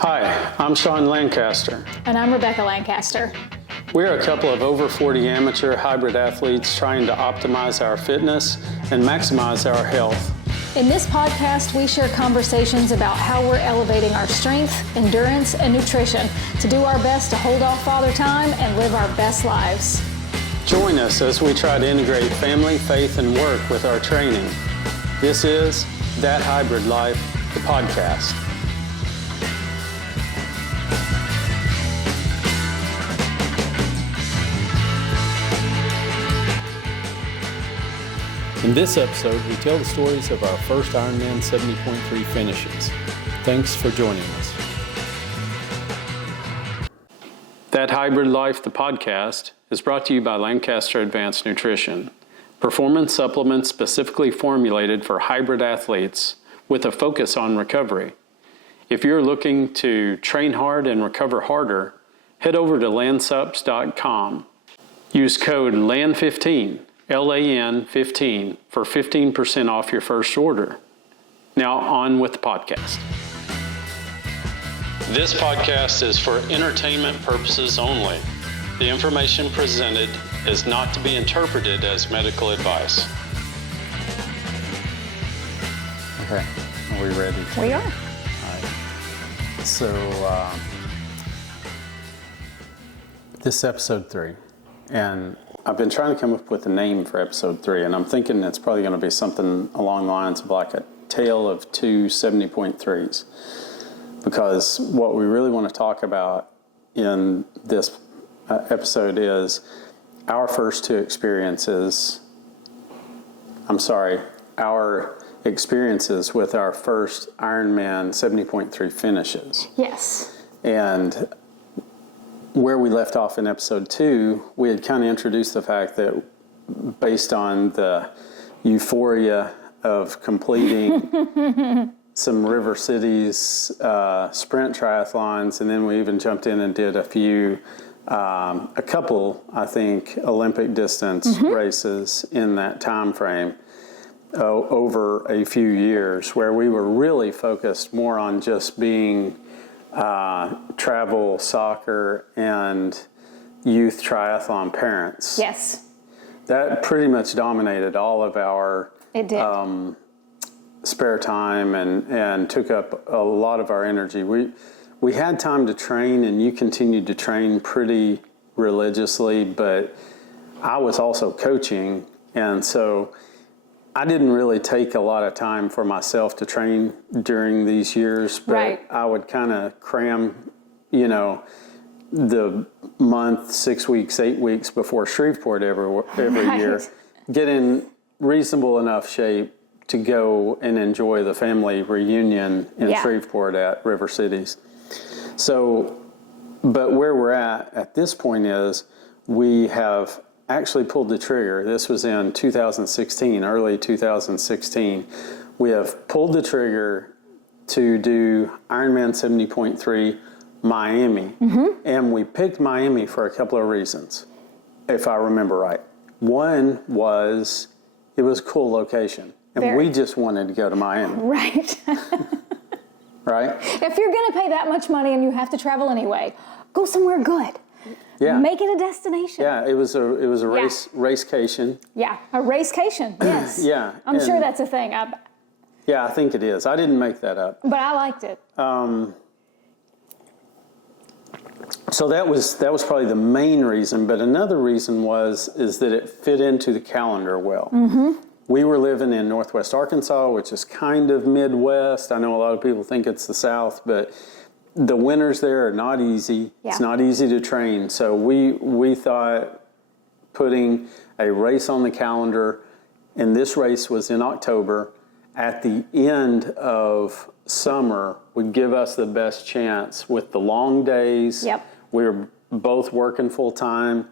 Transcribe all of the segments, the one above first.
Hi, I'm Sean Lancaster. And I'm Rebecca Lancaster. We're a couple of over 40 amateur hybrid athletes trying to optimize our fitness and maximize our health. In this podcast, we share conversations about how we're elevating our strength, endurance, and nutrition to do our best to hold off Father Time and live our best lives. Join us as we try to integrate family, faith, and work with our training. This is That Hybrid Life, the podcast. In this episode, we tell the stories of our First IRONMAN 70.3 finishes. Thanks for joining us. That Hybrid Life, the podcast, is brought to you by Lancaster Advanced Nutrition, performance supplements specifically formulated for hybrid athletes with a focus on recovery. If you're looking to train hard and recover harder, head over to lansups.com. Use code LAN15. LAN15 for 15% off your first order. Now on with the podcast. This podcast is for entertainment purposes only. The information presented is not to be interpreted as medical advice. Okay, are we ready? We are. All right. So, this is episode 3, and I've been trying to come up with a name for episode 3, and I'm thinking it's probably going to be something along the lines of like a tale of two 70.3s, because what we really want to talk about in this episode is our first two experiences. Our experiences with our first Ironman 70.3 finishes. Yes. And where we left off in episode 2, we had kind of introduced the fact that based on the euphoria of completing some River Cities sprint triathlons, and then we even jumped in and did a couple, I think, Olympic distance races in that time frame over a few years, where we were really focused more on just being travel, soccer, and youth triathlon parents. Yes. That pretty much dominated all of our spare time and took up a lot of our energy. We had time to train, and you continued to train pretty religiously, but I was also coaching, and so I didn't really take a lot of time for myself to train during these years, but right. I would kind of cram, the month, 6 weeks, 8 weeks before Shreveport every right. year, get in reasonable enough shape to go and enjoy the family reunion in Shreveport at River Cities. So, but where we're at this point is we have actually pulled the trigger. This was in 2016, early 2016. We have pulled the trigger to do Ironman 70.3 Miami. And we picked Miami for a couple of reasons, if I remember right. One was it was a cool location, and we just wanted to go to Miami. Right. Right? If you're going to pay that much money and you have to travel anyway, go somewhere good. Yeah. Make it a destination. Yeah, it was a racecation. Yeah, a racecation, yes. Yeah. I'm sure that's a thing. Yeah, I think it is. I didn't make that up. But I liked it. So that was probably the main reason, but another reason is that it fit into the calendar well. We were living in Northwest Arkansas, which is kind of Midwest. I know a lot of people think it's the South, but the winters there are not easy. Yeah. It's not easy to train. So we thought putting a race on the calendar, and this race was in October, at the end of summer would give us the best chance with the long days. Yep. We were both working full time.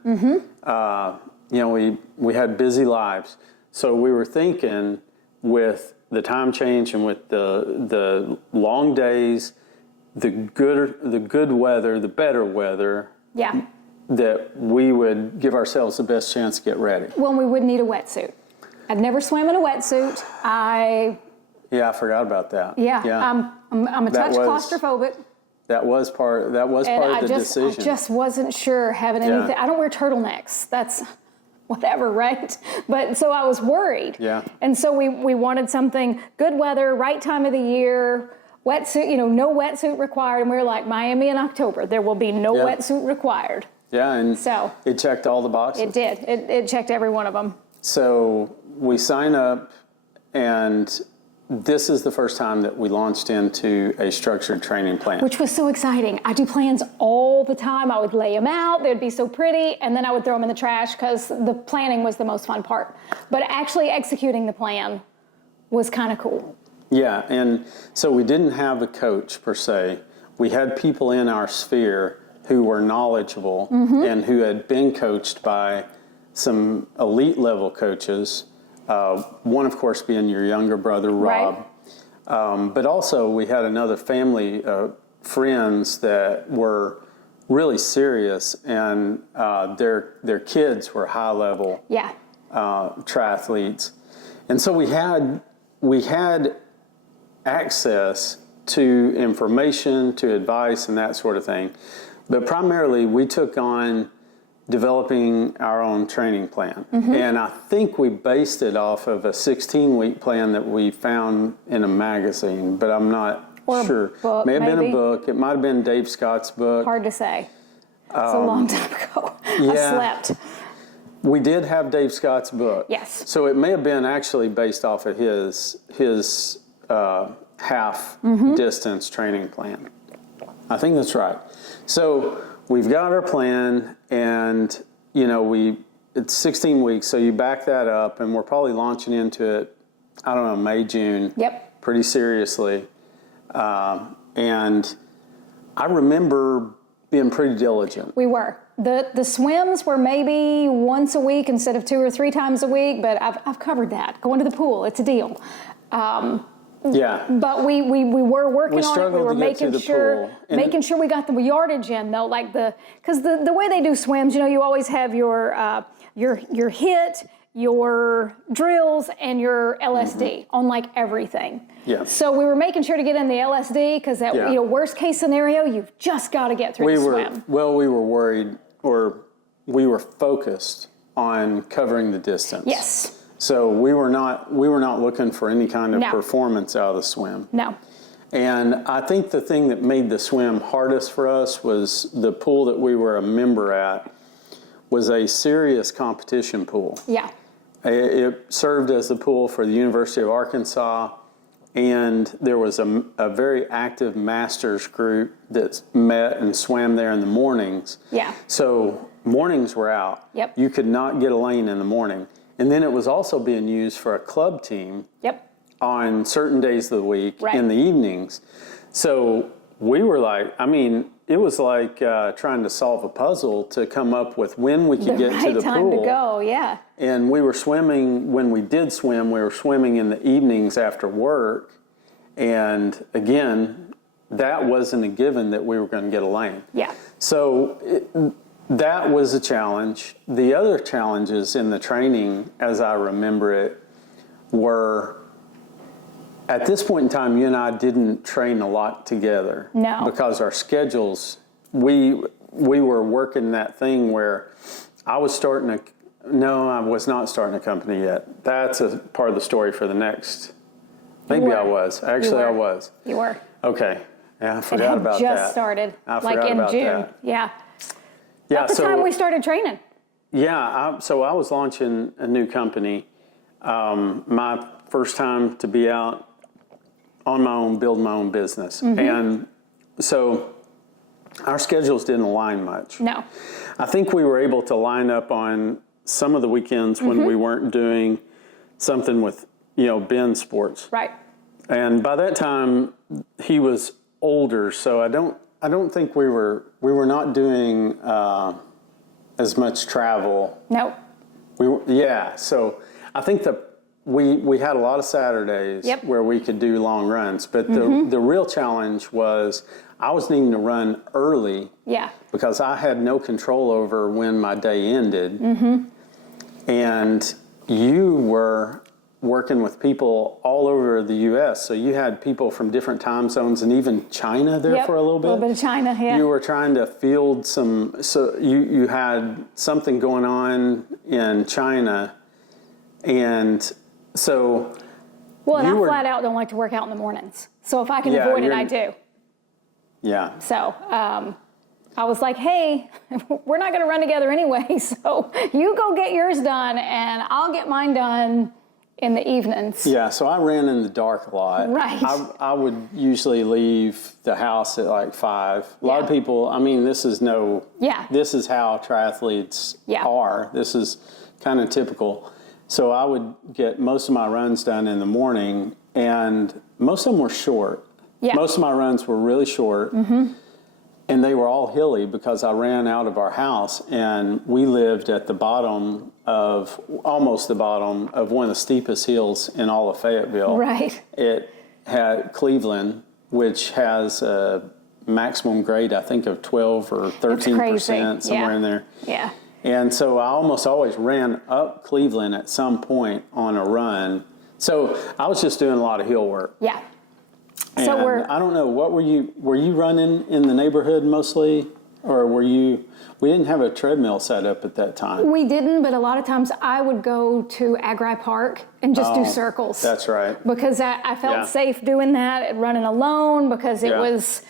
We had busy lives. So we were thinking with the time change and with the long days, the good weather, the better weather, that we would give ourselves the best chance to get ready. Well, we would need a wetsuit. I'd never swam in a wetsuit. Yeah, I forgot about that. I'm a touch claustrophobic. That was part of the decision. I just wasn't sure having anything. I don't wear turtlenecks. That's whatever, right? But so I was worried. Yeah. And so we wanted something good weather, right time of the year, wetsuit, no wetsuit required. And we were like, Miami in October, there will be no wetsuit required. Yeah, and so it checked all the boxes. It did. It checked every one of them. So we sign up, and this is the first time that we launched into a structured training plan. Which was so exciting. I do plans all the time. I would lay them out. They'd be so pretty. And then I would throw them in the trash because the planning was the most fun part. But actually executing the plan was kind of cool. Yeah, and so we didn't have a coach per se. We had people in our sphere who were knowledgeable and who had been coached by some elite level coaches. One, of course, being your younger brother, Rob. Right. But also we had another family friends that were really serious, and their kids were high level triathletes. And so we had access to information, to advice, and that sort of thing. But primarily, we took on developing our own training plan. And I think we based it off of a 16-week plan that we found in a magazine, but I'm not sure. Book, may have been a book. It might have been Dave Scott's book. Hard to say. It's a long time ago. I slept. We did have Dave Scott's book. Yes. So it may have been actually based off of his half distance training plan. I think that's right. So we've got our plan, and it's 16 weeks, so you back that up, and we're probably launching into it, I don't know, May, June. Yep. Pretty seriously. And I remember being pretty diligent. We were. The swims were maybe once a week instead of 2 or 3 times a week, but I've covered that. Going to the pool, it's a deal. But we were working on it. We were making sure we got the yardage in, though, because the way they do swims, you always have your HIIT, your drills, and your LSD on everything. Yeah. So we were making sure to get in the LSD because that worst case scenario, you've just got to get through the swim. Well, we were worried, or we were focused on covering the distance. Yes. So we were not looking for any kind of performance out of the swim. No. And I think the thing that made the swim hardest for us was the pool that we were a member at was a serious competition pool. Yeah. It served as the pool for the University of Arkansas, and there was a very active masters group that met and swam there in the mornings. Yeah. So mornings were out. Yep. You could not get a lane in the morning. And then it was also being used for a club team on certain days of the week in the evenings. So we were it was like trying to solve a puzzle to come up with when we could get to the pool. The right time to go, yeah. And we were swimming, when we did swim, we were swimming in the evenings after work. And again, that wasn't a given that we were going to get a lane. Yeah. So that was a challenge. The other challenges in the training, as I remember it, were at this point in time, you and I didn't train a lot together. No. Because our schedules, we were working that thing where I was I was not starting a company yet. That's a part of the story for the next. Maybe I was. Actually, I was. You were. Okay. Yeah, I forgot about that. It had just started, in June. Yeah. Yeah, at the time we started training. Yeah, so I was launching a new company. My first time to be out on my own, build my own business. And so our schedules didn't align much. No. I think we were able to line up on some of the weekends when we weren't doing something with, Ben Sports. Right. And by that time, he was older, so I don't think we were not doing as much travel. Nope. So I think that we had a lot of Saturdays where we could do long runs, but the real challenge was I was needing to run early because I had no control over when my day ended. And you were working with people all over the U.S. So you had people from different time zones and even China there for a little bit. A little bit of China, yeah. You were trying to field so you had something going on in China, and so. Well, and I flat out don't like to work out in the mornings. So if I can avoid it, I do. Yeah. So I was like, hey, we're not going to run together anyway, so you go get yours done, and I'll get mine done in the evenings. Yeah, so I ran in the dark a lot. Right. I would usually leave the house at like 5. A lot of people, I mean, this is how triathletes are. This is kind of typical. So I would get most of my runs done in the morning, and most of them were short. Yeah. Most of my runs were really short, and they were all hilly because I ran out of our house, and we lived at almost the bottom of one of the steepest hills in all of Fayetteville. Right. It had Cleveland, which has a maximum grade, I think, of 12 or 13%, somewhere in there. Yeah. And so I almost always ran up Cleveland at some point on a run. So I was just doing a lot of hill work. Yeah. And I don't know, were you running in the neighborhood mostly? Or we didn't have a treadmill set up at that time. We didn't, but a lot of times I would go to Agri Park and just do circles. That's right. Because I felt safe doing that, running alone, because it was...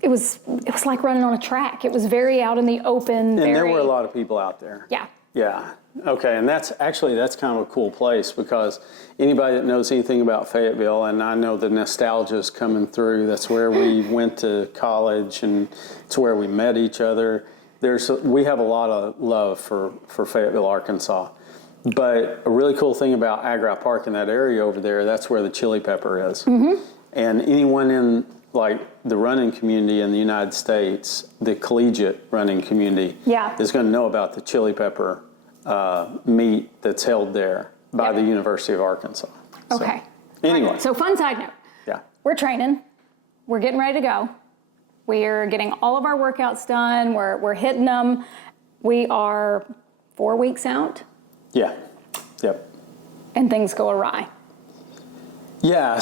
It was like running on a track. It was very out in the open. And there were a lot of people out there. Yeah. Yeah. Okay. And that's kind of a cool place, because anybody that knows anything about Fayetteville, and I know the nostalgia's coming through, that's where we went to college and it's where we met each other. We have a lot of love for Fayetteville, Arkansas. But a really cool thing about Agri Park in that area over there, that's where the chili pepper is. Mm-hmm. And anyone in like the running community in the United States, the collegiate running community, is going to know about the chili pepper meet that's held there by the University of Arkansas. Okay. So, anyway. So fun side note. Yeah. We're training. We're getting ready to go. We're getting all of our workouts done. We're hitting them. We are 4 weeks out. Yeah. Yep. And things go awry. Yeah.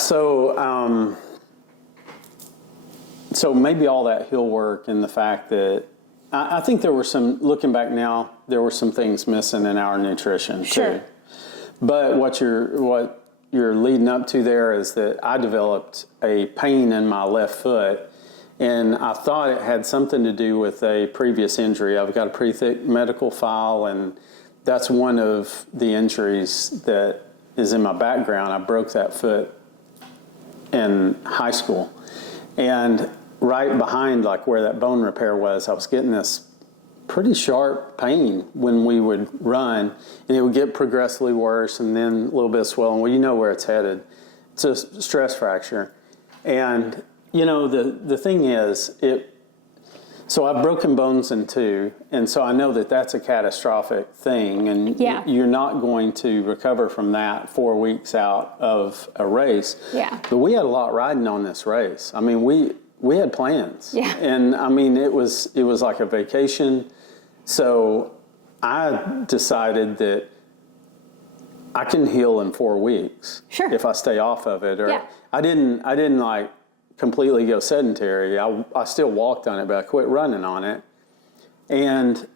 So maybe all that hill work and the fact that I think there were looking back now, there were some things missing in our nutrition too. But what you're leading up to there is that I developed a pain in my left foot, and I thought it had something to do with a previous injury. I've got a pretty thick medical file, and that's one of the injuries that is in my background. I broke that foot in high school. And right behind like where that bone repair was, I was getting this pretty sharp pain when we would run, and it would get progressively worse, and then a little bit of swelling. Well, you know where it's headed. It's a stress fracture. And, the thing is, so I've broken bones in 2, and so I know that that's a catastrophic thing, and you're not going to recover from that 4 weeks out of a race. Yeah. But we had a lot riding on this race. I mean, we had plans. Yeah. And I mean, it was like a vacation. So I decided that I can heal in 4 weeks. Sure. If I stay off of it. Or I didn't like completely go sedentary. I still walked on it, but I quit running on it. And,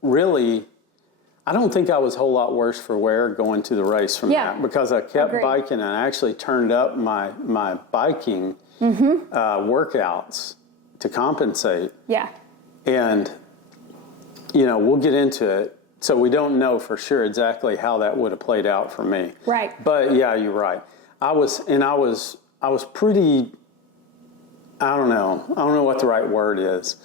really, I don't think I was a whole lot worse for wear going to the race from that, because I kept biking, and I actually turned up my biking workouts to compensate. Yeah. And, we'll get into it. So we don't know for sure exactly how that would have played out for me. Right. But yeah, you're right. I was pretty, I don't know what the right word is.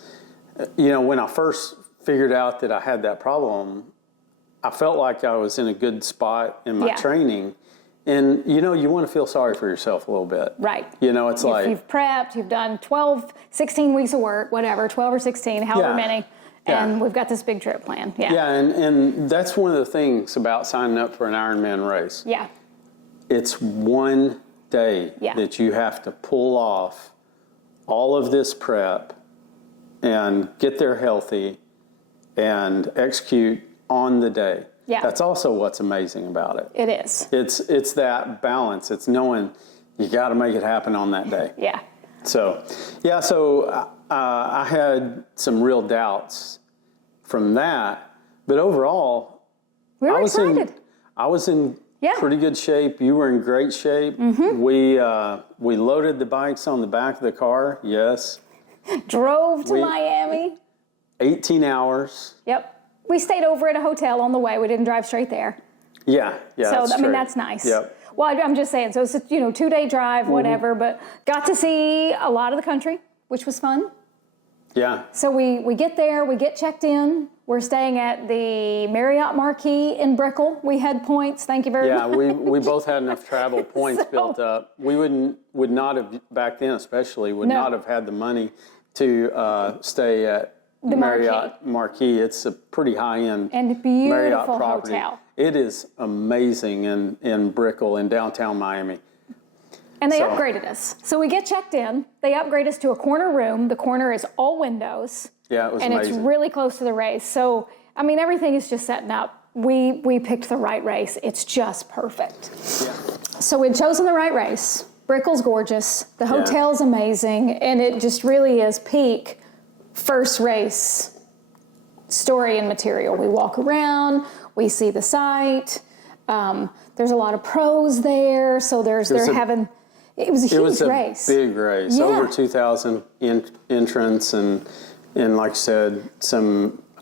When I first figured out that I had that problem, I felt like I was in a good spot in my training. And, you want to feel sorry for yourself a little bit. Right. It's like... You've prepped, you've done 12, 16 weeks of work, whatever, 12 or 16, however many. And we've got this big trip planned. Yeah. Yeah, and that's one of the things about signing up for an Ironman race. Yeah. It's one day that you have to pull off all of this prep and get there healthy and execute on the day. Yeah. That's also what's amazing about it. It is. It's that balance. It's knowing you got to make it happen on that day. Yeah. So, yeah, so I had some real doubts from that, but overall, We were excited. I was in Yeah. pretty good shape. You were in great shape. Mm-hmm. We loaded the bikes on the back of the car. Yes. Drove to Miami. 18 hours. Yep. We stayed over at a hotel on the way. We didn't drive straight there. Yeah. So, That's I mean, true. that's nice. Yep. Well, I'm just saying, so it's a 2-day drive, whatever, but got to see a lot of the country, which was fun. Yeah. So we get there, we get checked in. We're staying at the Marriott Marquis in Brickell. We had points, thank you very much. Yeah, we both had enough travel points built up. We would not have, back then especially, not have had the money to stay at the Marriott Marquis. It's a pretty high-end and Marriott beautiful property. hotel. It is amazing in Brickell in downtown Miami. And they upgraded us. So we get checked in. They upgrade us to a corner room. The corner is all windows. Yeah, it was and amazing. It's really close to the race. So, I mean, everything is just setting up. We picked the right race. It's just perfect. Yeah. So we'd chosen the right race. Brickell's gorgeous. The hotel's amazing. And it just really is peak first race story and material. We walk around. We see the site. There's a lot of pros there. So they're having... It was a huge race. Big race. Yeah. Over 2,000 entrants and like I said,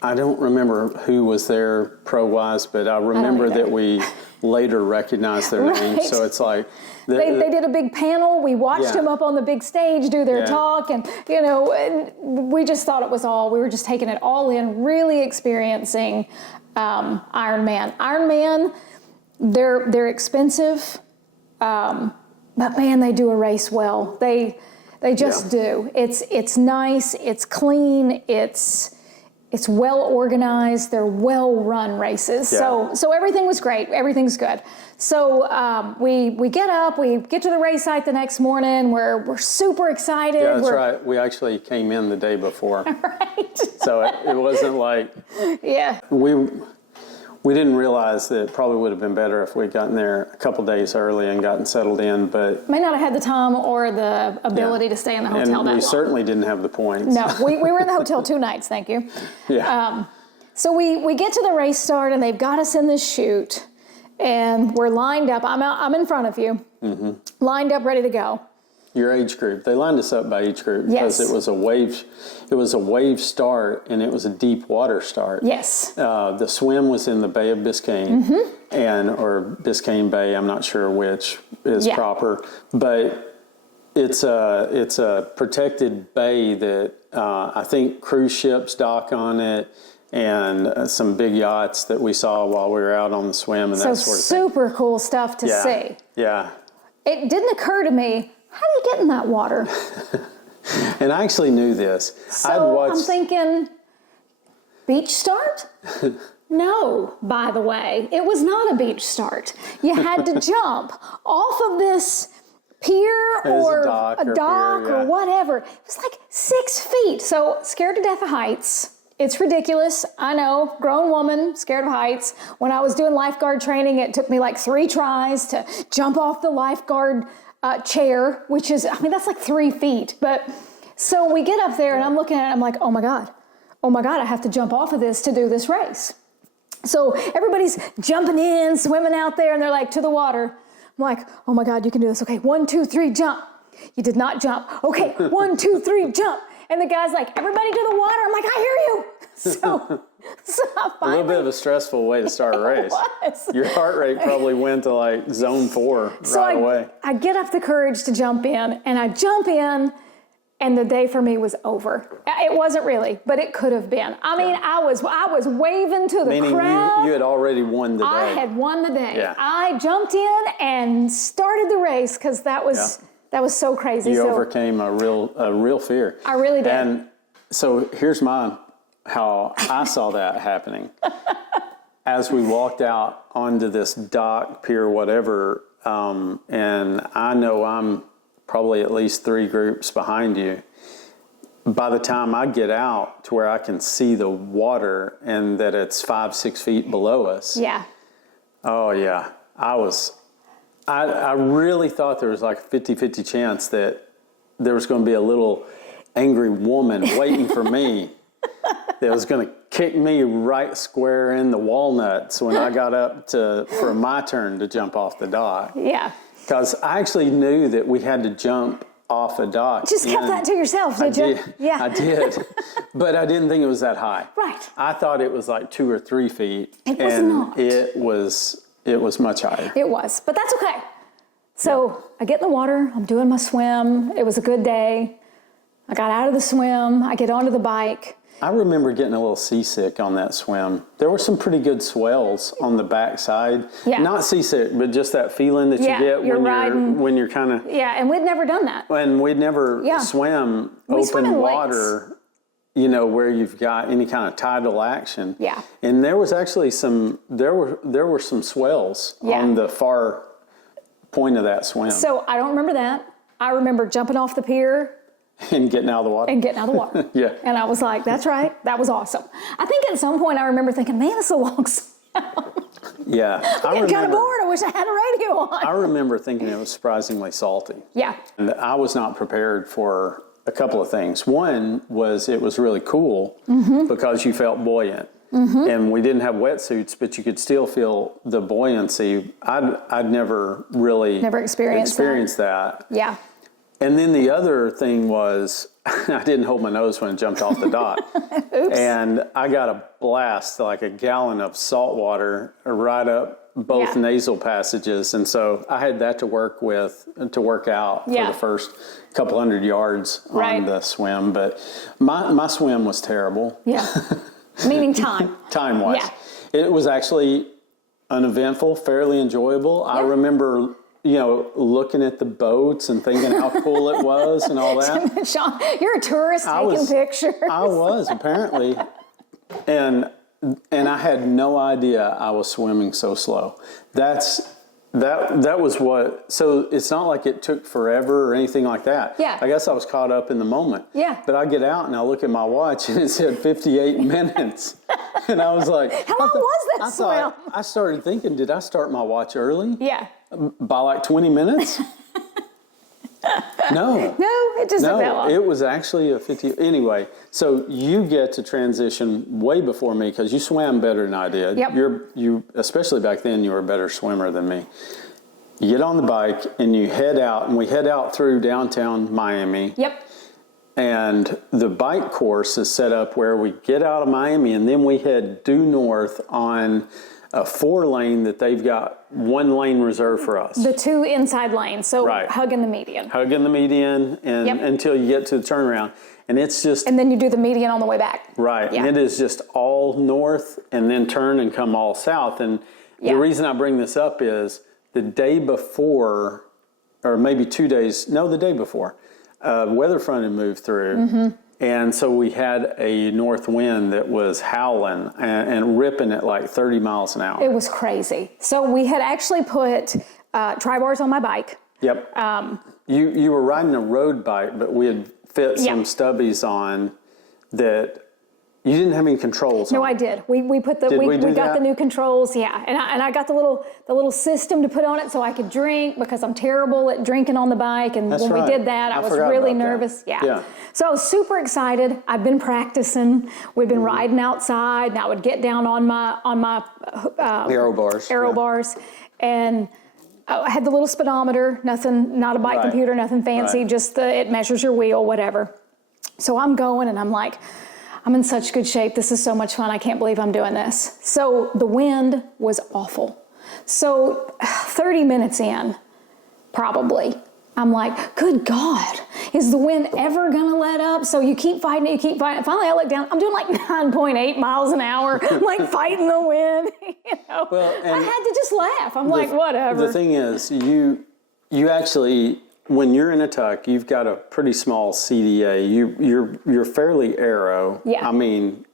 I don't remember who was there pro-wise, but I remember that we later recognized their names. So it's like... They did a big panel. We watched them up on the big stage do their talk. And, and we just thought it was we were just taking it all in, really experiencing Ironman. Ironman, they're expensive. But man, they do a race well. They just do. It's nice. It's clean. It's well organized. They're well run races. Yeah. So everything was great. Everything's good. So we get up. We get to the race site the next morning. We're super excited. Yeah, that's right. We actually came in the day before. Right. So it wasn't like we didn't realize that it probably would have been better if we'd gotten there a couple days early and gotten settled in, but... May not have had the time or the ability to stay in the hotel that long. And we certainly didn't have the points. No, we were in the hotel 2 nights, thank you. Yeah. So we get to the race start, and they've got us in this chute, and we're lined up. I'm in front of you, lined up, ready to go. Your age group. They lined us up by age group because it was a wave start, and it was a deep water start. Yes. The swim was in the Bay of Biscayne, or Biscayne Bay, I'm not sure which is proper, but it's a protected bay that I think cruise ships dock on it, and some big yachts that we saw while we were out on the swim and that sort of thing. Super cool stuff to see. Yeah. It didn't occur to me, how do you get in that water? And I actually knew this. So I'm thinking, beach start? No, by the way, it was not a beach start. You had to jump off of this pier or a dock or whatever. It was like 6 feet. So scared to death of heights. It's ridiculous. I know, grown woman, scared of heights. When I was doing lifeguard training, it took me like 3 tries to jump off the lifeguard chair, which is, that's like 3 feet. But so we get up there and I'm looking at it, I'm like, oh my God, I have to jump off of this to do this race. So everybody's jumping in, swimming out there, and they're like, to the water. I'm like, oh my God, you can do this. Okay, 1, 2, 3, jump. You did not jump. Okay, 1, 2, 3, jump. And the guy's like, everybody to the water. I'm like, I hear you. So I finally, a little bit of a stressful way to start a race. Your heart rate probably went to like zone 4 right away. I get up the courage to jump in, and I jump in, and the day for me was over. It wasn't really, but it could have been. I was waving to the crowd. Meaning you had already won the day. I had won the day. Yeah. I jumped in and started the race because that was so crazy. You overcame a real fear. I really did. And so here's how I saw that happening. As we walked out onto this dock, pier, whatever, and I know I'm probably at least 3 groups behind you, by the time I get out to where I can see the water and that it's 5-6 feet below us. Yeah. Oh yeah. I really thought there was like a 50-50 chance that there was going to be a little angry woman waiting for me that was going to kick me right square in the walnuts when I got up for my turn to jump off the dock. Yeah. Because I actually knew that we had to jump off a dock. Just kept that to yourself, did you? Yeah. I did. But I didn't think it was that high. Right. I thought it was like 2 or 3 feet. It was not. It was much higher. It was, but that's okay. So I get in the water, I'm doing my swim. It was a good day. I got out of the swim, I get onto the bike. I remember getting a little seasick on that swim. There were some pretty good swells on the backside. Yeah. Not seasick, but just that feeling that you get when you're kind of... Yeah, and we'd never done that. And we'd never swim open water, you know, where you've got any kind of tidal action. Yeah. And there was actually there were some swells on the far point of that swim. So I don't remember that. I remember jumping off the pier. And getting out of the water. Yeah. And I was like, that's right. That was awesome. I think at some point I remember thinking, man, it's a long swim. Yeah. I'm getting kind of bored. I wish I had a radio on. I remember thinking it was surprisingly salty. Yeah. And I was not prepared for a couple of things. One was it was really cool because you felt buoyant. And we didn't have wetsuits, but you could still feel the buoyancy. I'd never really experienced that. Yeah. And then the other thing was I didn't hold my nose when I jumped off the dock. Oops. And I got a blast, like a gallon of salt water right up both nasal passages. And so I had that to work out for the first couple hundred yards on the swim. But my swim was terrible. Yeah. Meaning time. Time-wise. Yeah. It was actually uneventful, fairly enjoyable. Yeah. I remember, you know, looking at the boats and thinking how cool it was and all that. Sean, you're a tourist taking pictures. I was, apparently. And I had no idea I was swimming so slow. That was what, so it's not like it took forever or anything like that. Yeah. I guess I was caught up in the moment. Yeah. But I get out and I look at my watch and it said 58 minutes. And I was like, how long was that swim? I started thinking, did I start my watch early? Yeah. By like 20 minutes? No, it just took that long. It was actually a 50. Anyway, so you get to transition way before me because you swam better than I did. Yep. You especially back then, you were a better swimmer than me. You get on the bike and you head out, and we head out through downtown Miami. Yep. And the bike course is set up where we get out of Miami and then we head due north on a 4-lane that they've got 1 lane reserved for us. The 2 inside lanes, so hugging the median. Hugging the median and until you get to the turnaround. And it's just... And then you do the median on the way back. Right. Yeah. And it is just all north and then turn and come all south. And the reason I bring this up is the day before, or maybe 2 days, no, the day before, weather front had moved through. And so we had a north wind that was howling and ripping at like 30 miles an hour. It was crazy. So we had actually put tri-bars on my bike. Yep. You were riding a road bike, but we had fit some stubbies on that you didn't have any controls on. No, I did. We got the new controls, and I got the little system to put on it so I could drink because I'm terrible at drinking on the bike. And when we did that, I was really nervous. Yeah. So I was super excited. I'd been practicing. We'd been riding outside, and I would get down on my aero bars, and I had the little speedometer. Nothing, not a bike computer, nothing fancy. Just it measures your wheel, whatever. So I'm going, and I'm like, I'm in such good shape. This is so much fun. I can't believe I'm doing this. So the wind was awful. So 30 minutes in, probably, I'm like, good God, is the wind ever going to let up? So you keep fighting it, Finally, I look down. I'm doing like 9.8 miles an hour. I'm like fighting the wind. Well, I had to just laugh. I'm like, whatever. The thing is, you actually... When you're in a tuck, you've got a pretty small CDA. You're fairly aero. Yeah. I mean,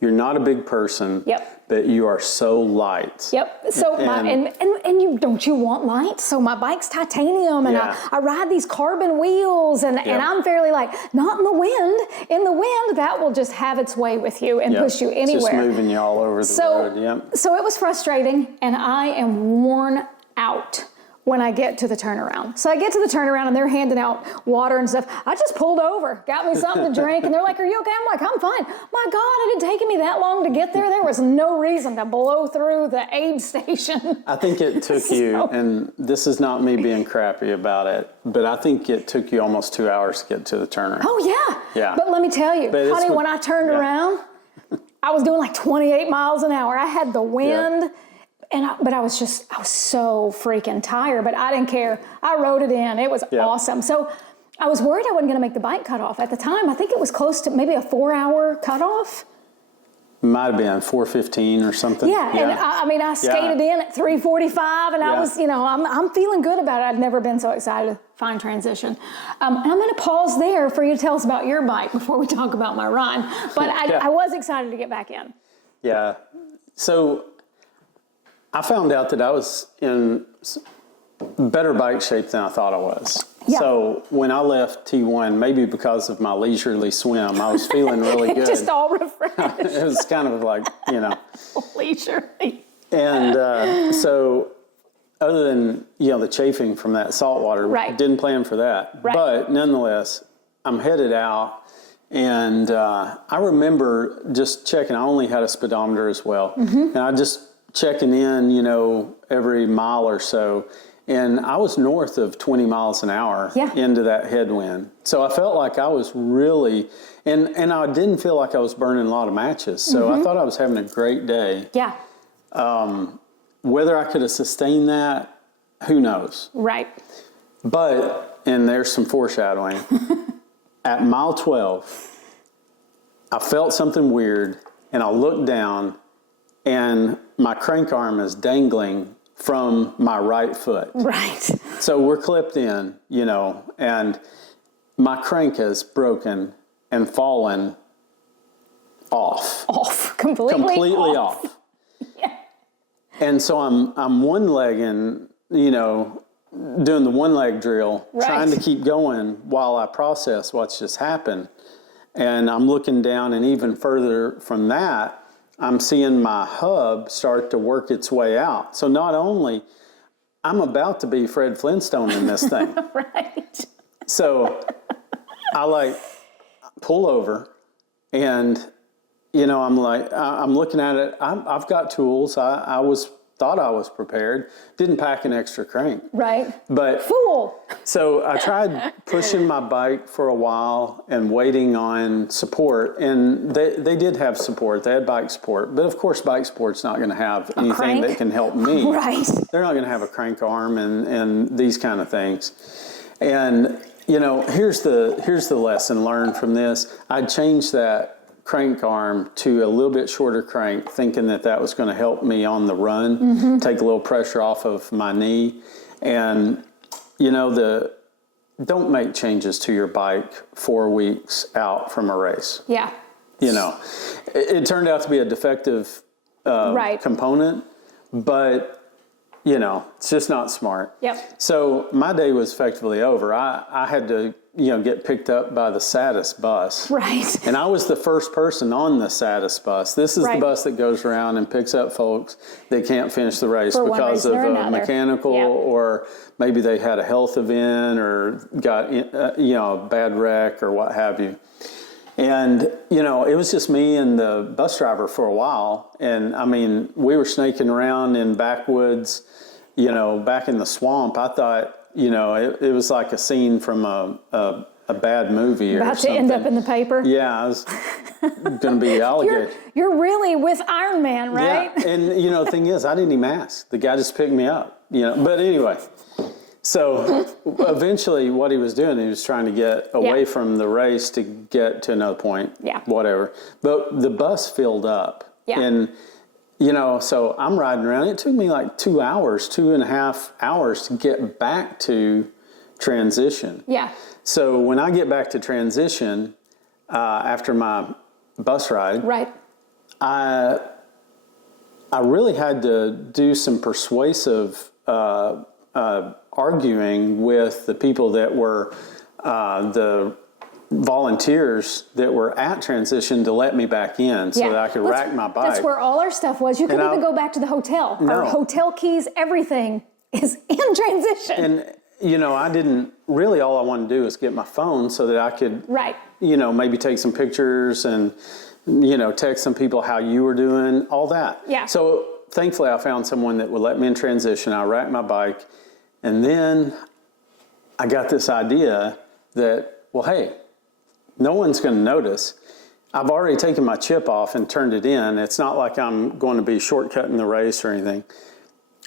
you're not a big person, but you are so light. So and you want light? So my bike's titanium, and I ride these carbon wheels, and I'm fairly light. Not in the wind. In the wind, that will just have its way with you and push you anywhere. Just moving you all over the road. So it was frustrating, and I am worn out when I get to the turnaround. So I get to the turnaround, and they're handing out water and stuff. I just pulled over, got me something to drink, and they're like, "Are you okay?" I'm like, "I'm fine." My God, it had taken me that long to get there. There was no reason to blow through the aid station. I think it took you, and this is not me being crappy about it, but I think it took you almost 2 hours to get to the turnaround. Oh, yeah. But let me tell you, honey, when I turned around, I was doing like 28 miles an hour. I had the wind. But I was so freaking tired, but I didn't care. I rode it in. It was awesome. So I was worried I wasn't going to make the bike cutoff. At the time, I think it was close to maybe a 4-hour cutoff. Might have been 4:15 or something. And I skated in at 3:45, and I was, I'm feeling good about it. I've never been so excited to find transition. And I'm going to pause there for you to tell us about your bike before we talk about my run. But I was excited to get back in. Yeah. So I found out that I was in better bike shape than I thought I was. So when I left T1, maybe because of my leisurely swim, I was feeling really good. Just all refreshed. It was kind of like, leisurely. And so other than, the chafing from that salt water, didn't plan for that. But nonetheless, I'm headed out. And I remember just checking. I only had a speedometer as well. And I just checking in, every mile or so. And I was north of 20 miles an hour into that headwind. So I felt like I was really, and I didn't feel like I was burning a lot of matches. So I thought I was having a great day. Yeah. Whether I could have sustained that, who knows? Right. But, and there's some foreshadowing, at mile 12, I felt something weird, and I looked down, and my crank arm is dangling from my right foot. Right. So we're clipped in, and my crank is broken and fallen off. Completely off. Yeah. And so I'm one-legging, doing the one-leg drill, trying to keep going while I process what's just happened. And I'm looking down, and even further from that, I'm seeing my hub start to work its way out. So not only, I'm about to be Fred Flintstone in this thing. Right. So I pull over, and, I'm looking at it. I've got tools. Thought I was prepared. Didn't pack an extra crank. Right. But fool. So I tried pushing my bike for a while and waiting on support, and they did have support. They had bike support, but of course bike support's not going to have anything that can help me. Right. They're not going to have a crank arm and these kind of things. And here's the lesson learned from this. I changed that crank arm to a little bit shorter crank, thinking that was going to help me on the run, take a little pressure off of my knee. And, don't make changes to your bike 4 weeks out from a race. Yeah. It turned out to be a defective component, but, it's just not smart. Yep. So my day was effectively over. I had to, get picked up by the saddest bus. Right. And I was the first person on the saddest bus. This is the bus that goes around and picks up folks that can't finish the race because of a mechanical or maybe they had a health event or got, a bad wreck or what have you. And, it was just me and the bus driver for a while. And, we were snaking around in backwoods, back in the swamp. I thought, it was like a scene from a bad movie or something. About to end up in the paper? Yeah, I was going to be alligator. You're really with Iron Man, right? Yeah, and, the thing is, I didn't even ask. The guy just picked me up, But anyway, so eventually what he was doing, he was trying to get away from the race to get to another point, whatever. But the bus filled up. Yeah. And, so I'm riding around. It took me like 2 hours, 2.5 hours to get back to transition. Yeah. So when I get back to transition after my bus ride, I really had to do some persuasive arguing with the people that were the volunteers that were at transition to let me back in so that I could rack my bike. That's where all our stuff was. You couldn't even go back to the hotel. No. Our hotel keys, everything is in transition. And, you know, I didn't really, all I wanted to do was get my phone so that I could, you know, maybe take some pictures and, you know, text some people how you were doing, all that. Yeah. So thankfully I found someone that would let me in transition. I racked my bike. And then I got this idea that, well, hey, no one's going to notice. I've already taken my chip off and turned it in. It's not like I'm going to be shortcutting the race or anything.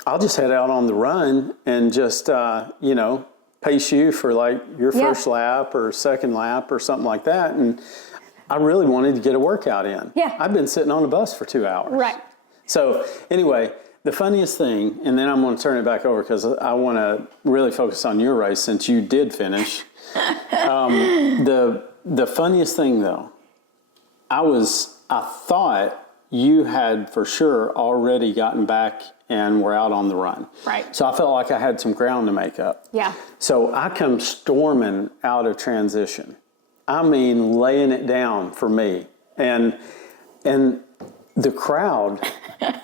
I'll just head out on the run and just, you know, pace you for like your first lap or second lap or something like that. And I really wanted to get a workout in. Yeah. I've been sitting on the bus for 2 hours. Right. So anyway, the funniest thing, and then I'm going to turn it back over because I want to really focus on your race since you did finish. The funniest thing though, I thought you had for sure already gotten back and were out on the run. Right. So I felt like I had some ground to make up. Yeah. So I come storming out of transition. I mean, laying it down for me. And the crowd,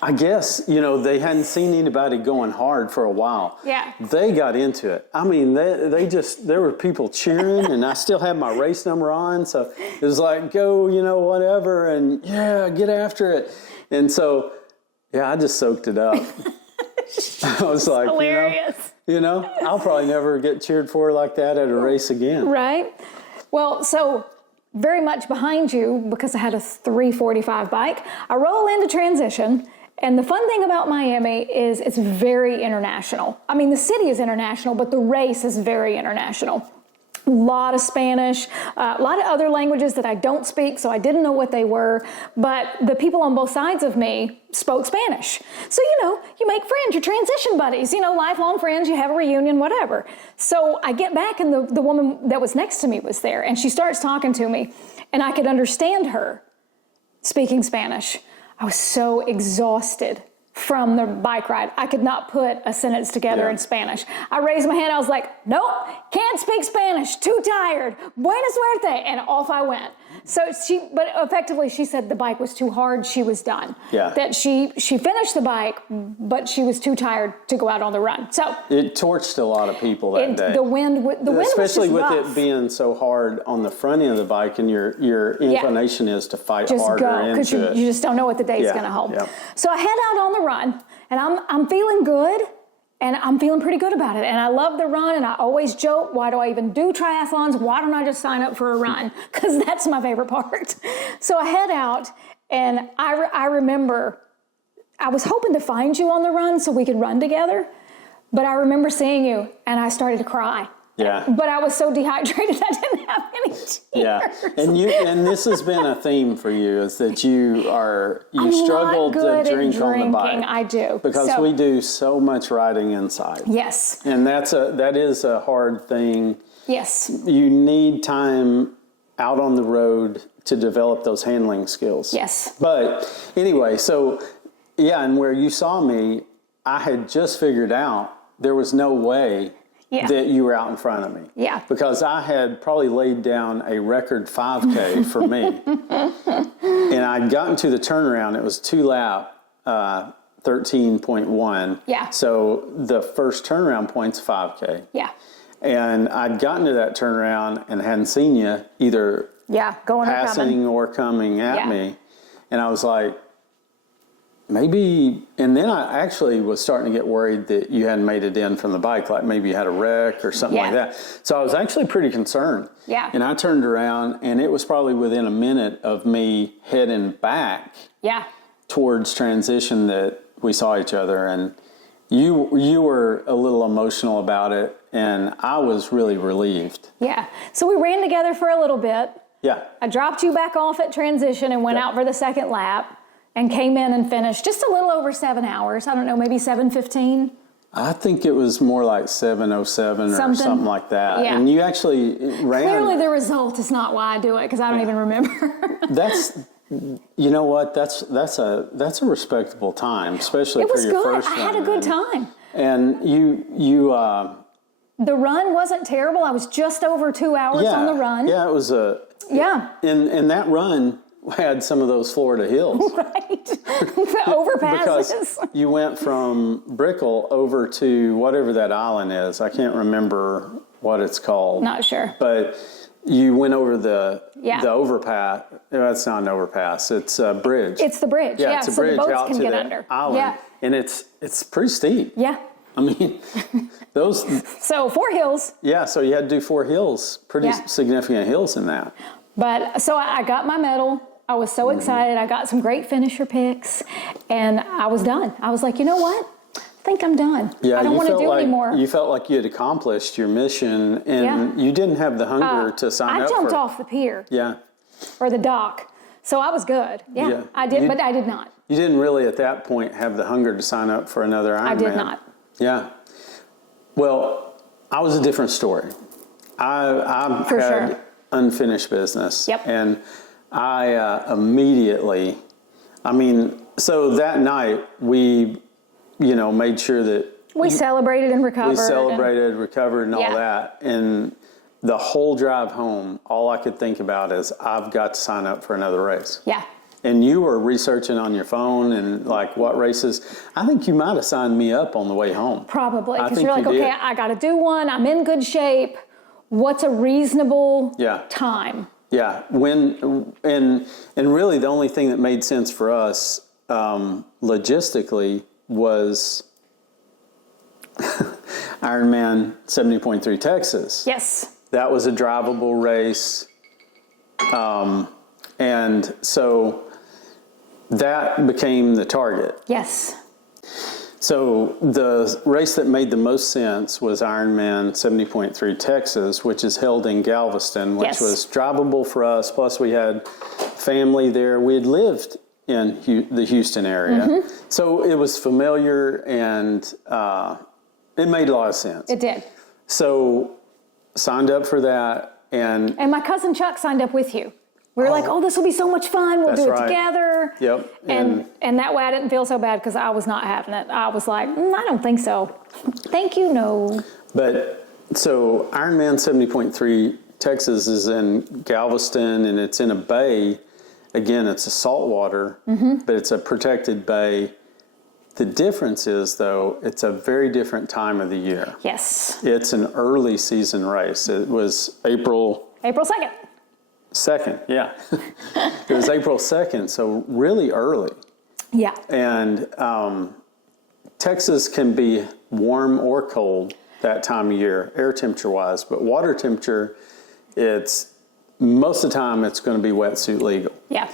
I guess, you know, they hadn't seen anybody going hard for a while. Yeah. They got into it. I mean, there were people cheering, and I still had my race number on. So it was like, go, you know, whatever, and yeah, get after it. And so, yeah, I just soaked it up. I was like, hilarious. You know, I'll probably never get cheered for like that at a race again. Right. Well, so very much behind you, because I had a 345 bike, I roll into transition. And the fun thing about Miami is it's very international. I mean, the city is international, but the race is very international. A lot of Spanish, a lot of other languages that I don't speak, so I didn't know what they were. But the people on both sides of me spoke Spanish. So, you know, you make friends, your transition buddies, you know, lifelong friends, you have a reunion, whatever. So I get back and the woman that was next to me was there, and she starts talking to me, and I could understand her speaking Spanish. I was so exhausted from the bike ride. I could not put a sentence together in Spanish. I raised my hand. I was like, nope, can't speak Spanish. Too tired. Buena suerte. And off I went. So but effectively she said the bike was too hard. She was done. Yeah. That she finished the bike, but she was too tired to go out on the run. So it torched a lot of people that day. The wind especially was just with rough. it being so hard on the front end of the bike, and your inclination is to fight just harder go, into because it. you just don't know what the day's going to hold. Yep. So I head out on the run, and I'm feeling good, and I'm feeling pretty good about it. And I love the run, and I always joke, why do I even do triathlons? Why don't I just sign up for a run? Because that's my favorite part. So I head out, and I remember I was hoping to find you on the run so we could run together, but I remember seeing you, and I started to cry. Yeah. But I was so dehydrated I didn't have any tears. Yeah. And this has been a theme for you, is that you struggle to drink on the bike. I do. Because we do so much riding inside. Yes. And that is a hard thing. Yes. You need time out on the road to develop those handling skills. Yes. But anyway, so yeah, and where you saw me, I had just figured out there was no way that you were out in front of me. Yeah. Because I had probably laid down a record 5K for me. And I'd gotten to the turnaround. It was 2-lap, 13.1. Yeah. So the first turnaround point's 5K. Yeah. And I'd gotten to that turnaround and hadn't seen you either going passing or coming at me. And I was like, maybe, and then I actually was starting to get worried that you hadn't made it in from the bike, like maybe you had a wreck or something like that. So I was actually pretty concerned. Yeah. And I turned around, and it was probably within a minute of me heading back towards transition that we saw each other. And you were a little emotional about it, and I was really relieved. Yeah. So we ran together for a little bit. Yeah. I dropped you back off at transition and went out for the second lap. And came in and finished just a little over 7 hours. I don't know, maybe 7:15. I think it was more like 7:07 or something like that. Yeah. And you actually ran. Clearly the result is not why I do it, because I don't even remember. You know what? That's a respectable time, especially for your good. first run. I had a good time. And the run wasn't terrible. I was just over 2 hours on the run. Yeah, it was and that run had some of those Florida hills. Right. The overpasses. Because you went from Brickell over to whatever that island is. I can't remember what it's called. Not sure. But you went over the overpass. That's not an overpass. It's a bridge. It's the bridge. Yeah, it's a bridge so the boats out can to get the under. island. Yeah. And it's pretty steep. Yeah. I mean, those. So 4 hills. Yeah, so you had to do 4 hills, pretty significant hills in that. But so I got my medal. I was so excited. I got some great finisher picks, and I was done. I was like, you know what? I think I'm done. Yeah, I don't want to do anymore. You felt like you had accomplished your mission, and you didn't have the hunger to sign up for. I jumped off the pier. Yeah. Or the dock. So I was good. Yeah. I did, but I did not. You didn't really at that point have the hunger to sign up for another Ironman. I did not. Yeah. Well, I was a different story. I had unfinished business. Yep. And I immediately, so that night we, made sure that we celebrated and recovered. Recovered and all that. And the whole drive home, all I could think about is I've got to sign up for another race. Yeah. And you were researching on your phone and like what races. I think you might have signed me up on the way home. Probably, because you're like, okay, I got to do one. I'm in good shape. What's a reasonable time? Yeah, and really the only thing that made sense for us logistically was Ironman 70.3 Texas. Yes. That was a drivable race. And so that became the target. Yes. So the race that made the most sense was Ironman 70.3 Texas, which is held in Galveston, which was drivable for us. Plus we had family there. We had lived in the Houston area. So it was familiar and it made a lot of sense. It did. So signed up for that. And my cousin Chuck signed up with you. We were like, oh, this will be so much fun. We'll do it together. Yep. And that way I didn't feel so bad because I was not having it. I was like, I don't think so. Thank you, no. But so Ironman 70.3 Texas is in Galveston and it's in a bay. Again, it's a saltwater, but it's a protected bay. The difference is, though, it's a very different time of the year. Yes. It's an early season race. It was April 2nd. 2nd, yeah. It was April 2nd, so really early. Yeah. And Texas can be warm or cold that time of year, air temperature-wise, but water temperature, it's most of the time it's going to be wetsuit legal. Yeah.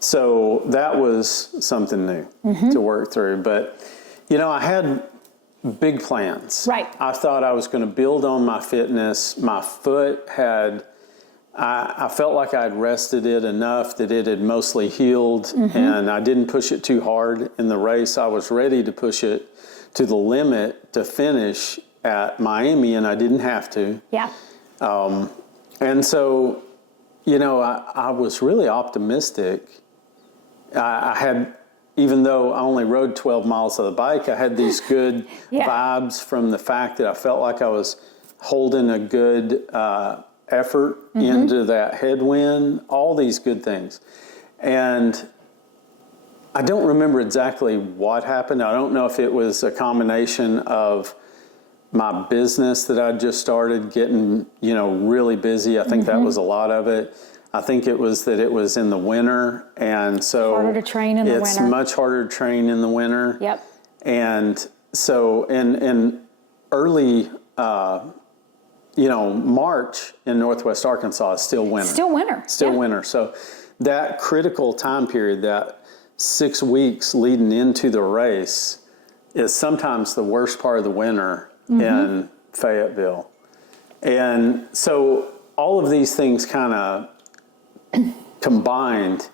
So that was something new to work through. But, I had big plans. Right. I thought I was going to build on my fitness. My foot had... I felt like I'd rested it enough that it had mostly healed and I didn't push it too hard in the race. I was ready to push it to the limit to finish at Miami and I didn't have to. Yeah. And so, I was really optimistic. I had, even though I only rode 12 miles of the bike, I had these good vibes from the fact that I felt like I was holding a good effort into that headwind, all these good things. And I don't remember exactly what happened. I don't know if it was a combination of my business that I just started getting, really busy. I think that was a lot of it. I think it was that it was in the winter. And so harder to train in the winter. It's much harder to train in the winter. Yep. And so in early, March in Northwest Arkansas is still winter. Still winter. So that critical time period, that 6 weeks leading into the race, is sometimes the worst part of the winter in Fayetteville. And so all of these things kind of combined,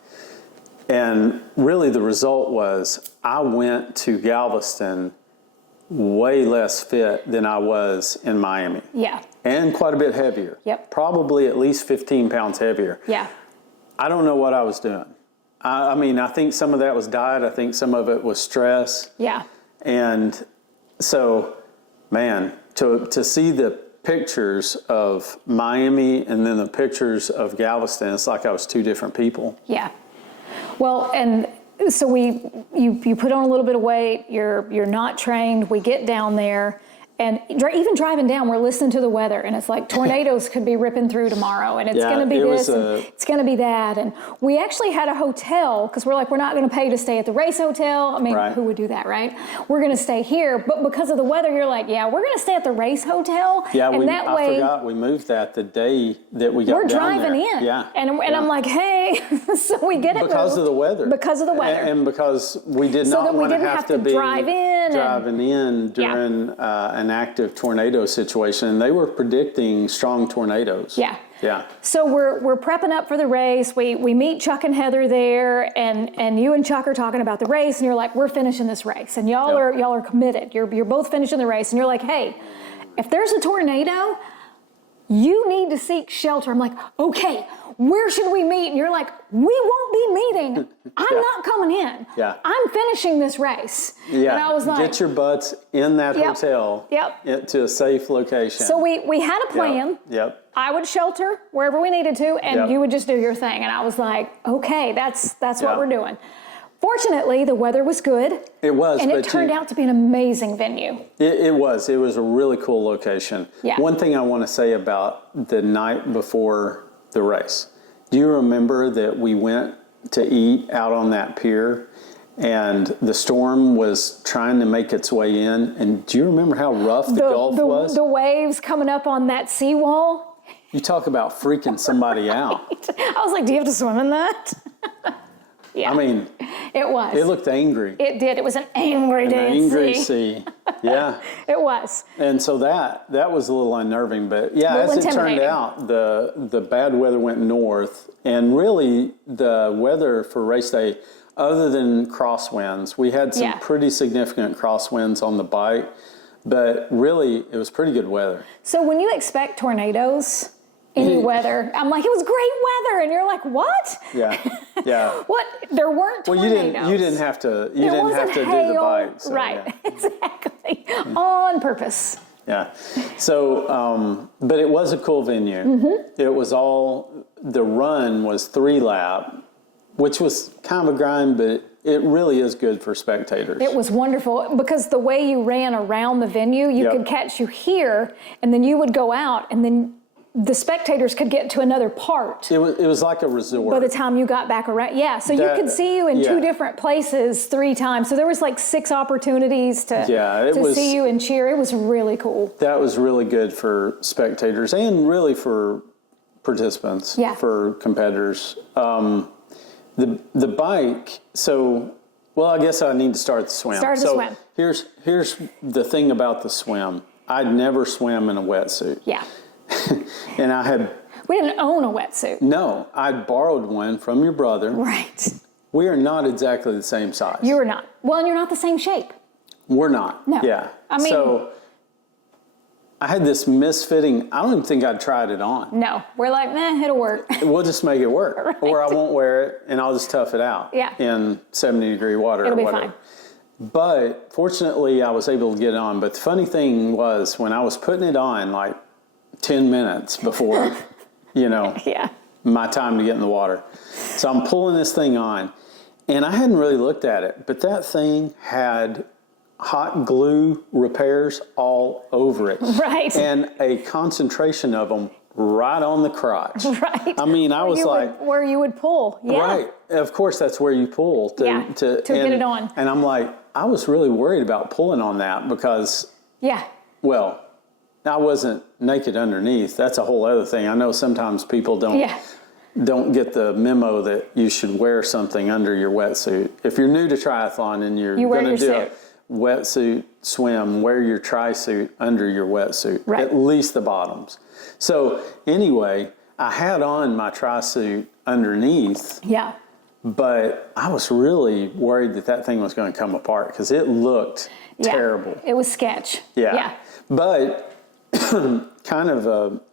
and really the result was I went to Galveston way less fit than I was in Miami. Yeah. And quite a bit heavier. Yep. Probably at least 15 pounds heavier. Yeah. I don't know what I was doing. I mean, I think some of that was diet. I think some of it was stress. Yeah. And so, man, to see the pictures of Miami and then the pictures of Galveston, it's like I was two different people. Yeah. Well, and so you put on a little bit of weight, you're not trained, we get down there, and even driving down, we're listening to the weather, and it's like tornadoes could be ripping through tomorrow, and it's going to be this, and it's going to be that. And we actually had a hotel, because we're like, we're not going to pay to stay at the race hotel. I mean, right. Who would do that, right? We're going to stay here. But because of the weather, you're like, yeah, we're going to stay at the race hotel. Yeah, and that way, I forgot we moved that the day that we got down there. We're driving in. Yeah. And I'm like, hey, so we get it because moved. of the weather. Because of the weather. And because we did not want to have to be driving in during an active tornado situation, and they were predicting strong tornadoes. Yeah. Yeah. So we're prepping up for the race. We meet Chuck and Heather there, and you and Chuck are talking about the race, and you're like, we're finishing this race, and y'all are committed. You're both finishing the race, and you're like, hey, if there's a tornado, you need to seek shelter. I'm like, okay, where should we meet? And you're like, we won't be meeting. I'm not coming in. Yeah. I'm finishing this race. Yeah. And I was like, get your butts in that hotel. Yep. To a safe location. So we had a plan. Yep. I would shelter wherever we needed to, and you would just do your thing. And I was like, okay, that's what we're doing. Fortunately, the weather was good. It was. And it turned out to be an amazing venue. It was. It was a really cool location. Yeah. One thing I want to say about the night before the race. Do you remember that we went to eat out on that pier and the storm was trying to make its way in? And do you remember how rough the Gulf was? The waves coming up on that seawall. You talk about freaking somebody out. I was like, do you have to swim in that? Yeah. I mean, it was. It looked angry. It did. It was an angry day. An angry sea. Yeah. It was. And so that was a little unnerving, but yeah, as it turned out, the bad weather went north, and really the weather for race day, other than crosswinds, we had some pretty significant crosswinds on the bike, but really it was pretty good weather. So when you expect tornadoes, any weather, I'm like, it was great weather, and you're like, what? Yeah, yeah. What? There weren't tornadoes. Well, you didn't have to. You didn't have to do the bike. So, right. Yeah. Exactly. On purpose. Yeah. So, but it was a cool venue. Mm-hmm. It was the run was 3 lap, which was kind of a grind, but it really is good for spectators. It was wonderful because the way you ran around the venue, you could catch you here, and then you would go out, and then the spectators could get to another part. It was like a resort. By the time you got back around. Yeah, so you could see you in 2 different places 3 times. So there was like 6 opportunities to see you and cheer. It was really cool. That was really good for spectators and really for participants, for competitors. The bike, I guess I need to start the swim. Start the swim. Here's the thing about the swim. I'd never swim in a wetsuit. Yeah. And we didn't own a wetsuit. No, I borrowed one from your brother. Right. We are not exactly the same size. You are not. Well, and you're not the same shape. We're not. No. Yeah. I mean, so I had this misfitting. I don't even think I'd tried it on. No. We're like, it'll work. We'll just make it work. Right. Or I won't wear it and I'll just tough it out in 70-degree water It'll or whatever. It'll be fine. But fortunately, I was able to get it on. But the funny thing was when I was putting it on, like 10 minutes before, my time to get in the water. So I'm pulling this thing on, and I hadn't really looked at it, but that thing had hot glue repairs all over it. Right. And a concentration of them right on the crotch. Right. I mean, I was like... where you would pull. Yeah. Right. Of course, that's where you pull to get it on. And I'm like, I was really worried about pulling on that because... Yeah. Well... I wasn't naked underneath. That's a whole other thing. I know sometimes people don't get the memo that you should wear something under your wetsuit. If you're new to triathlon and you're going to do a wetsuit swim, wear your tri-suit under your wetsuit, at least the bottoms. So anyway, I had on my tri-suit underneath. Yeah. But I was really worried that thing was going to come apart because it looked terrible. It was sketch. Yeah. But kind of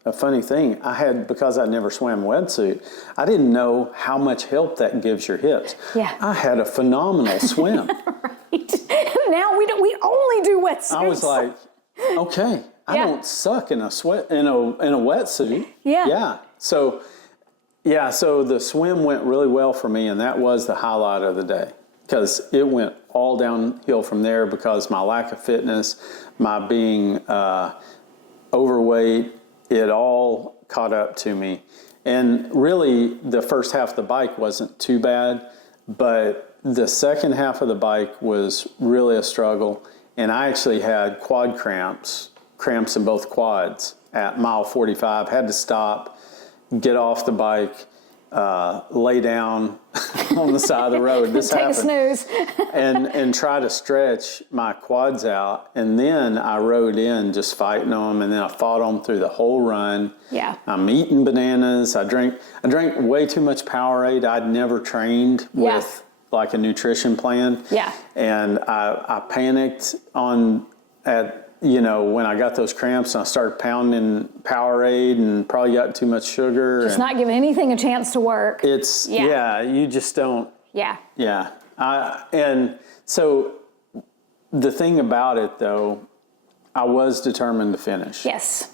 a funny thing, because I never swam wetsuit, I didn't know how much help that gives your hips. Yeah. I had a phenomenal swim. Right. Now we only do wetsuits. I was like, okay, I don't suck in a wetsuit. Yeah. Yeah. So the swim went really well for me, and that was the highlight of the day because it went all downhill from there because my lack of fitness, my being overweight, it all caught up to me. And really, the first half of the bike wasn't too bad, but the second half of the bike was really a struggle. And I actually had quad cramps in both quads at mile 45, had to stop, get off the bike, lay down on the side of the road. This Take happened. a snooze. and try to stretch my quads out. And then I rode in just fighting them. And then I fought them through the whole run. Yeah. I'm eating bananas. I drank way too much Powerade. I'd never trained with like a nutrition plan. Yeah. And I panicked when I got those cramps and I started pounding Powerade and probably got too much sugar. Just not giving anything a chance to work. You just don't. Yeah. Yeah. And so the thing about it though, I was determined to finish. Yes.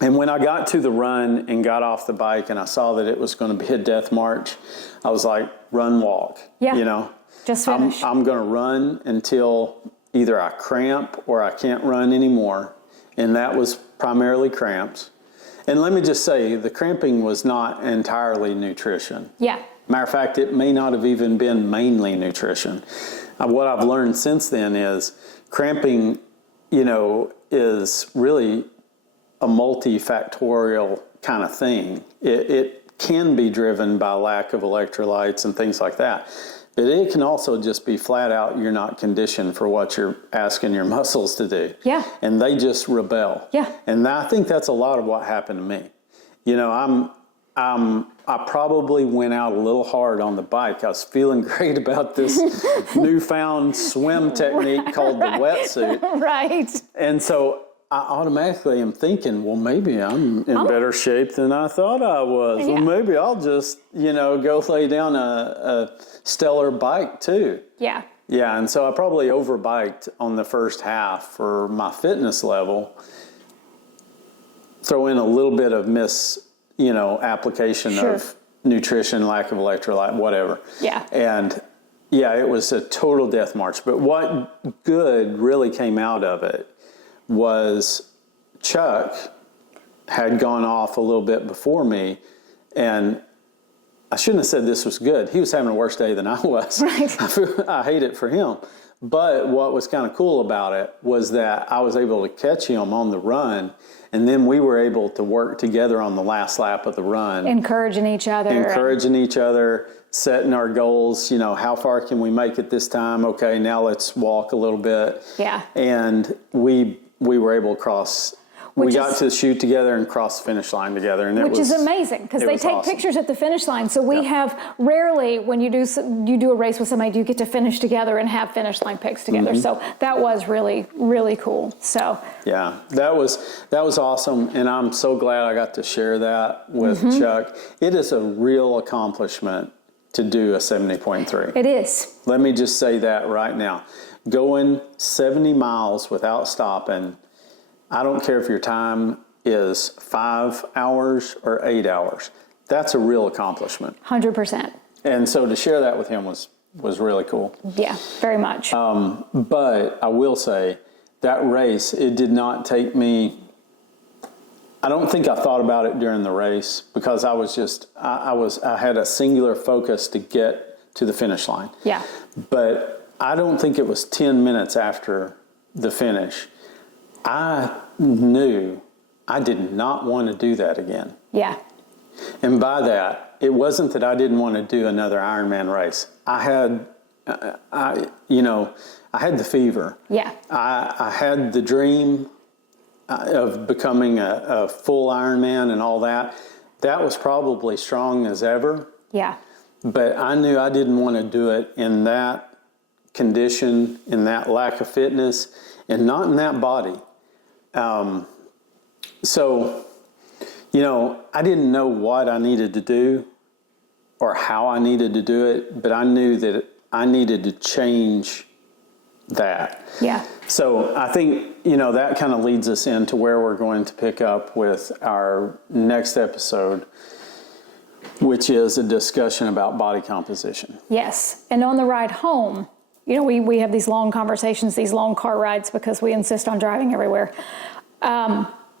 And when I got to the run and got off the bike and I saw that it was going to be a death march, I was like, run, walk. Yeah. Just finish. I'm going to run until either I cramp or I can't run anymore. And that was primarily cramps. And let me just say, the cramping was not entirely nutrition. Yeah. Matter of fact, it may not have even been mainly nutrition. What I've learned since then is cramping, is really a multifactorial kind of thing. It can be driven by lack of electrolytes and things like that. But it can also just be flat out, you're not conditioned for what you're asking your muscles to do. Yeah. And they just rebel. Yeah. And I think that's a lot of what happened to me. I probably went out a little hard on the bike. I was feeling great about this newfound swim technique called the wetsuit. Right. And so I automatically am thinking, well, maybe I'm in better shape than I thought I was. Yeah. Well, maybe I'll just, go lay down a stellar bike too. Yeah. Yeah, and so I probably overbiked on the first half for my fitness level. Throw in a little bit of application of nutrition, lack of electrolyte, whatever. Yeah. And it was a total death march. But what good really came out of it was Chuck had gone off a little bit before me, and I shouldn't have said this was good. He was having a worse day than I was. Right. I hate it for him. But what was kind of cool about it was that I was able to catch him on the run, and then we were able to work together on the last lap of the run. Encouraging each other, setting our goals. How far can we make it this time? Okay, now let's walk a little bit. Yeah. And we were able to cross. We got to shoot together and cross the finish line together, and which is amazing because they take pictures at the finish line. So we have rarely, when you do a race with somebody, do you get to finish together and have finish line pics together. So that was really, really cool. So yeah, that was awesome, and I'm so glad I got to share that with Chuck. It is a real accomplishment to do a 70.3. It is. Let me just say that right now. Going 70 miles without stopping, I don't care if your time is 5 hours or 8 hours. That's a real accomplishment. 100%. And so to share that with him was really cool. Yeah, very much. But I will say that race, it did not take me, I don't think I thought about it during the race because I was just, I had a singular focus to get to the finish line. Yeah. But I don't think it was 10 minutes after the finish, I knew I did not want to do that again. Yeah. And by that, it wasn't that I didn't want to do another Ironman race. I had the fever. Yeah. I had the dream of becoming a full Ironman and all that. That was probably strong as ever. Yeah. but I knew I didn't want to do it in that condition, in that lack of fitness, and not in that body. So, I didn't know what I needed to do or how I needed to do it, but I knew that I needed to change that. Yeah. So I think, that kind of leads us into where we're going to pick up with our next episode, which is a discussion about body composition. Yes. And on the ride home, we have these long conversations, these long car rides, because we insist on driving everywhere.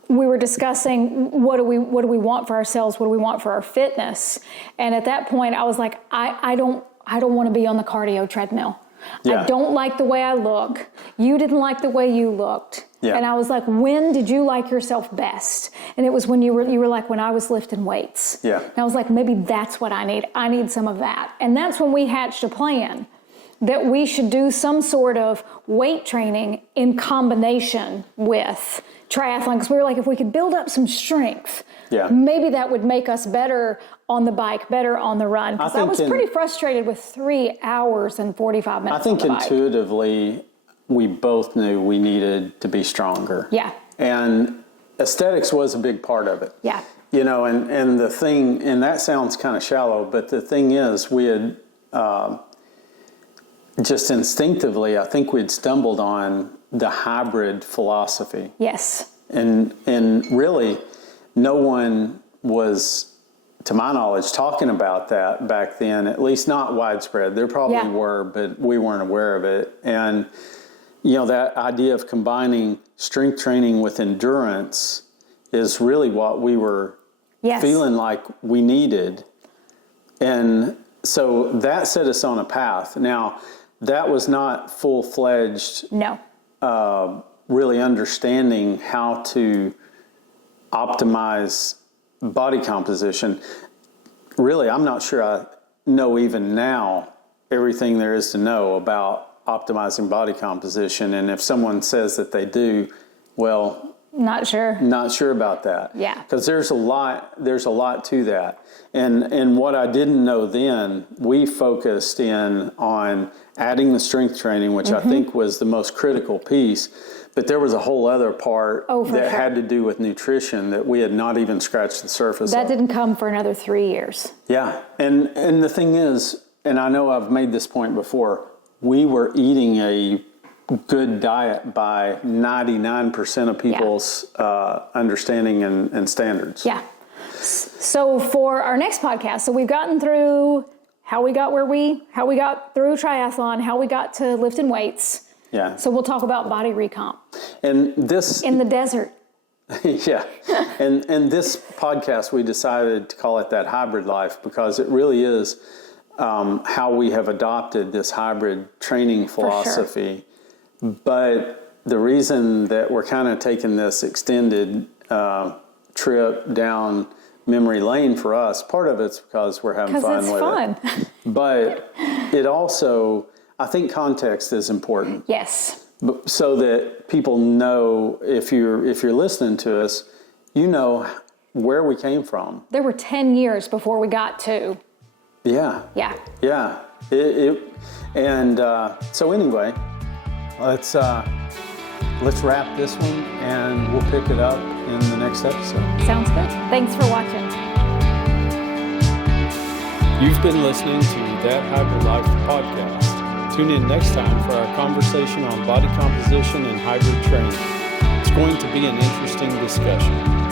We were discussing what do we want for ourselves, what do we want for our fitness, and at that point I was like, I don't want to be on the cardio treadmill. Yeah. I don't like the way I look. You didn't like the way you looked. Yeah. And I was like, when did you like yourself best? And it was when you were like, when I was lifting weights. Yeah. And I was like, maybe that's what I need. I need some of that. And that's when we hatched a plan that we should do some sort of weight training in combination with triathlon, because we were like, if we could build up some strength, maybe that would make us better on the bike, better on the run. Because I was pretty frustrated with 3 hours and 45 minutes on the bike. I think intuitively, we both knew we needed to be stronger. Yeah. And aesthetics was a big part of it. Yeah. And the thing, and that sounds kind of shallow, but the thing is, we had just instinctively, I think we'd stumbled on the hybrid philosophy. Yes. And really, no one was, to my knowledge, talking about that back then, at least not widespread. There probably were, but we weren't aware of it. And, that idea of combining strength training with endurance is really what we were feeling like we needed. And so that set us on a path. Now, that was not full-fledged. No. Really understanding how to optimize body composition. Really, I'm not sure I know even now everything there is to know about optimizing body composition. And if someone says that they do, well, not sure about that. Yeah. Because there's a lot to that. And what I didn't know then, we focused in on adding the strength training, which I think was the most critical piece. But there was a whole other part that had to do with nutrition that we had not even scratched the surface of. That didn't come for another 3 years. Yeah. And the thing is, and I know I've made this point before, we were eating a good diet by 99% of people's understanding and standards. Yeah. So for our next podcast, so we've gotten through how we got through triathlon, how we got to lifting weights. Yeah. So we'll talk about body recomp. And this in the desert. Yeah. And this podcast, we decided to call it That Hybrid Life because it really is how we have adopted this hybrid training philosophy. For sure. But the reason that we're kind of taking this extended trip down memory lane for us, part of it's because we're having fun with it. But it also, I think context is important. Yes. So that people know, if you're listening to us, you know where we came from. There were 10 years before we got to. Yeah. Yeah. Yeah. So anyway, let's wrap this one and we'll pick it up in the next episode. Sounds good. Thanks for watching. You've been listening to That Hybrid Life podcast. Tune in next time for our conversation on body composition and hybrid training. It's going to be an interesting discussion.